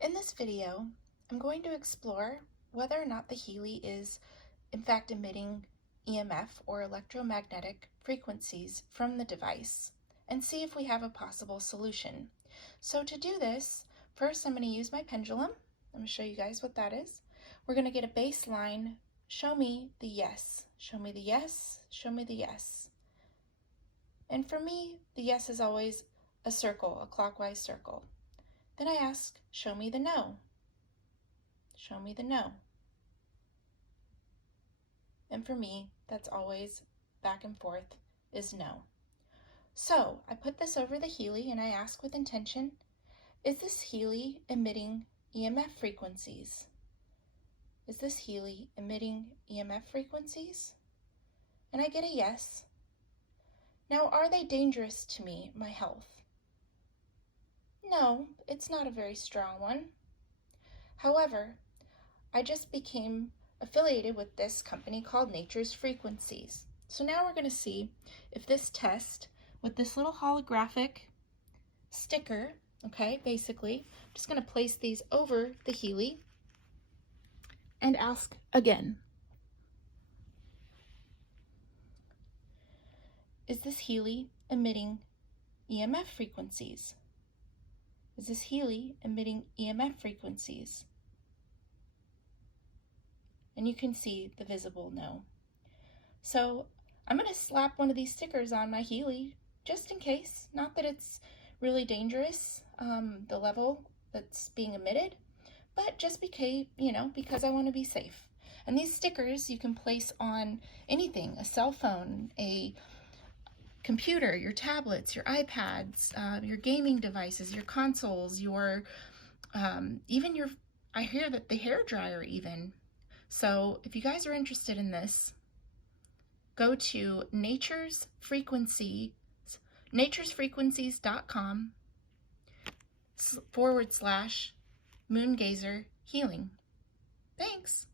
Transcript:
In this video, I'm going to explore whether or not the Healy is in fact emitting EMF or electromagnetic frequencies from the device and see if we have a possible solution. So to do this, first I'm going to use my pendulum. I'm going to show you guys what that is. We're going to get a baseline, show me the yes, show me the yes, show me the yes. And for me, the yes is always a circle, a clockwise circle. Then I ask, show me the no. Show me the no. And for me, that's always back and forth is no. So I put this over the Healy and I ask with intention, is this Healy emitting EMF frequencies? Is this Healy emitting EMF frequencies? And I get a yes. Now, are they dangerous to me, my health? No, it's not a very strong one. However, I just became affiliated with this company called Nature's Frequencies. So now we're going to see if this test with this little holographic sticker, okay, basically, I'm just going to place these over the Healy and ask again. Is this Healy emitting EMF frequencies? Is this Healy emitting EMF frequencies? And you can see the visible no. So I'm going to slap one of these stickers on my Healy just in case. Not that it's really dangerous, the level that's being emitted, but just because I want to be safe. And these stickers you can place on anything, a cell phone, a computer, your tablets, your iPads, your gaming devices, your consoles, even your, I hear that the hair dryer even. So if you guys are interested in this, go to naturesfrequencies.com/moongazer healing. Thanks.